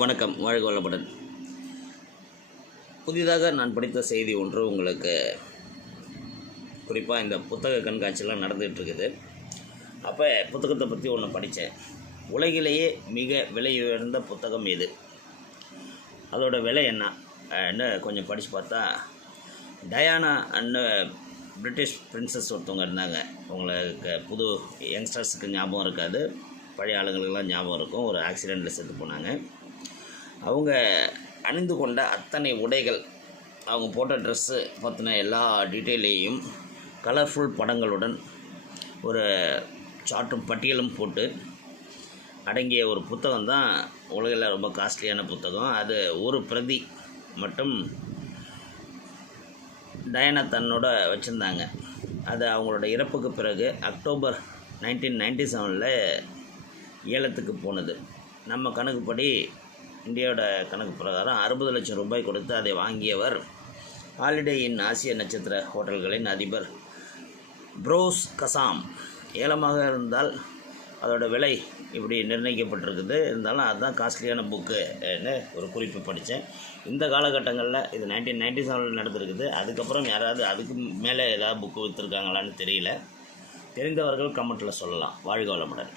வணக்கம் வாழ்க வளமுடன். புதிதாக நான் படித்த செய்தி ஒன்று உங்களுக்கு குறிப்பாக இந்த புத்தக கண்காட்சியெலாம் நடந்துகிட்ருக்குது அப்போ புத்தகத்தை பற்றி ஒன்று படித்தேன் உலகிலேயே மிக விலை உயர்ந்த புத்தகம் எது? அதோட விலை என்ன? என்ன கொஞ்சம் படித்து பார்த்தா டயானா அன்னு பிரிட்டிஷ் பிரின்சஸ் ஒருத்தவங்க இருந்தாங்க. உங்களுக்கு புது யங்ஸ்டர்ஸுக்கு ஞாபகம் இருக்காது. பழைய ஆளுங்களுக்கெல்லாம் ஞாபகம் இருக்கும். ஒரு ஆக்சிடெண்ட்டில் செத்து போனாங்க. அவங்க அணிந்து கொண்ட அத்தனை உடைகள் அவங்க போட்ட ட்ரெஸ்ஸு பற்றின எல்லா டீட்டெயிலையும் கலர்ஃபுல் படங்களுடன் ஒரு சார்ட்டும் பட்டியலும் போட்டு அடங்கிய ஒரு புத்தகம் தான் உலகில் ரொம்ப காஸ்ட்லியான புத்தகம். அது ஒரு பிரதி மட்டும் டயனா தன்னோட வச்சுருந்தாங்க. அது அவங்களோட இறப்புக்கு பிறகு அக்டோபர் நைன்டீன் நைன்டி செவனில் ஏலத்துக்கு போனது. நம்ம கணக்குப்படி இந்தியாவோட கணக்கு பிரகாரம் அறுபது லட்சம் ரூபாய் கொடுத்து அதை வாங்கியவர் ஹாலிடே இன் ஆசிய நட்சத்திர ஹோட்டல்களின் அதிபர் ப்ரோஸ் கசாம். ஏலமாக இருந்தால் அதோட விலை இப்படி நிர்ணயிக்கப்பட்டிருக்குது. இருந்தாலும் அதுதான் காஸ்ட்லியான புக்குன்னு ஒரு குறிப்பு படித்தேன். இந்த காலகட்டங்களில் இது நைன்டீன் நைன்டி செவனில் நடந்திருக்குது. அதுக்கப்புறம் யாராவது அதுக்கு மேலே ஏதாவது புக்கு விற்றுருக்காங்களான்னு தெரியல. தெரிந்தவர்கள் கமெண்ட்டில் சொல்லலாம். வாழ்க வளமுடன்.